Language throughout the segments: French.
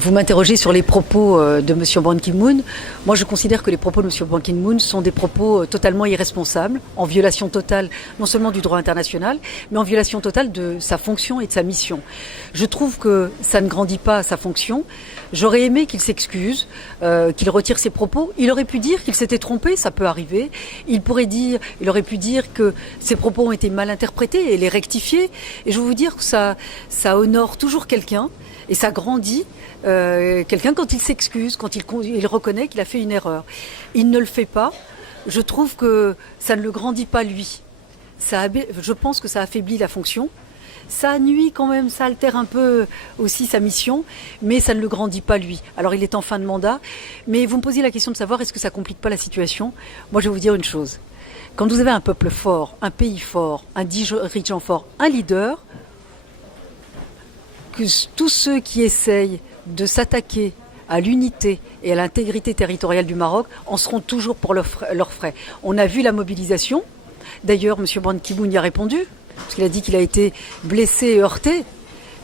Vous m'interrogez sur les propos de M. Ban Ki-moon. Moi, je considère que les propos de M. Ban Ki-moon sont des propos totalement irresponsables, en violation totale non seulement du droit international, mais en violation totale de sa fonction et de sa mission. Je trouve que ça ne grandit pas sa fonction. J'aurais aimé qu'il s'excuse, qu'il retire ses propos. Il aurait pu dire qu'il s'était trompé, ça peut arriver. Il aurait pu dire que ses propos ont été mal interprétés et les rectifier. Et je veux vous dire que ça honore toujours quelqu'un et ça grandit quelqu'un quand il s'excuse, quand il reconnaît qu'il a fait une erreur. Il ne le fait pas. Je trouve que ça ne le grandit pas lui. Je pense que ça affaiblit la fonction. Ça nuit quand même, ça altère un peu aussi sa mission, mais ça ne le grandit pas lui. Alors il est en fin de mandat, mais vous me posez la question de savoir est-ce que ça complique pas la situation. Moi je vais vous dire une chose. Quand vous avez un peuple fort, un pays fort, un dirigeant fort, un leader, que tous ceux qui essayent de s'attaquer à l'unité et à l'intégrité territoriale du Maroc en seront toujours pour leurs frais. On a vu la mobilisation. D'ailleurs, M. Ban Ki-moon y a répondu, parce qu'il a dit qu'il a été blessé et heurté.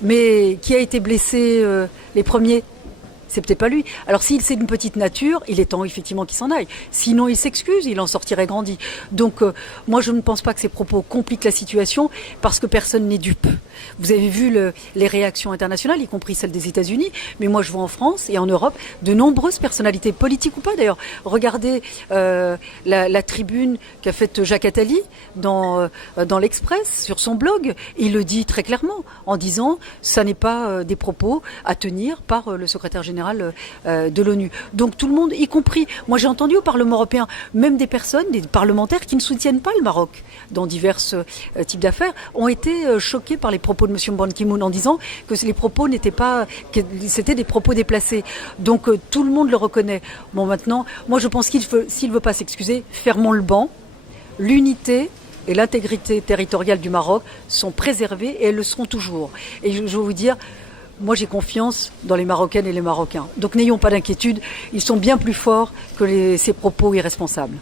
Mais qui a été blessé les premiers ? C'est peut-être pas lui. Alors s'il c'est d'une petite nature, il est temps effectivement qu'il s'en aille. Sinon il s'excuse, il en sortirait grandi. Donc moi je ne pense pas que ces propos compliquent la situation parce que personne n'est dupe. Vous avez vu les réactions internationales, y compris celles des États-Unis, mais moi je vois en France et en Europe de nombreuses personnalités politiques ou pas d'ailleurs. Regardez la tribune qu'a faite Jacques Attali dans l'Express sur son blog. Il le dit très clairement en disant ça n'est pas des propos à tenir par le secrétaire général de l'ONU. Donc tout le monde, y compris, moi j'ai entendu au Parlement européen, même des personnes, des parlementaires qui ne soutiennent pas le Maroc dans divers types d'affaires, ont été choqués par les propos de M. Ban Ki-moon en disant que les propos n'étaient pas, que c'était des propos déplacés. Donc tout le monde le reconnaît. Bon maintenant, moi je pense s'il ne veut pas s'excuser, fermons le banc. L'unité et l'intégrité territoriale du Maroc sont préservées et elles le seront toujours. Et je veux vous dire, moi, j'ai confiance dans les Marocaines et les Marocains. Donc, n'ayons pas d'inquiétude. Ils sont bien plus forts que ces propos irresponsables.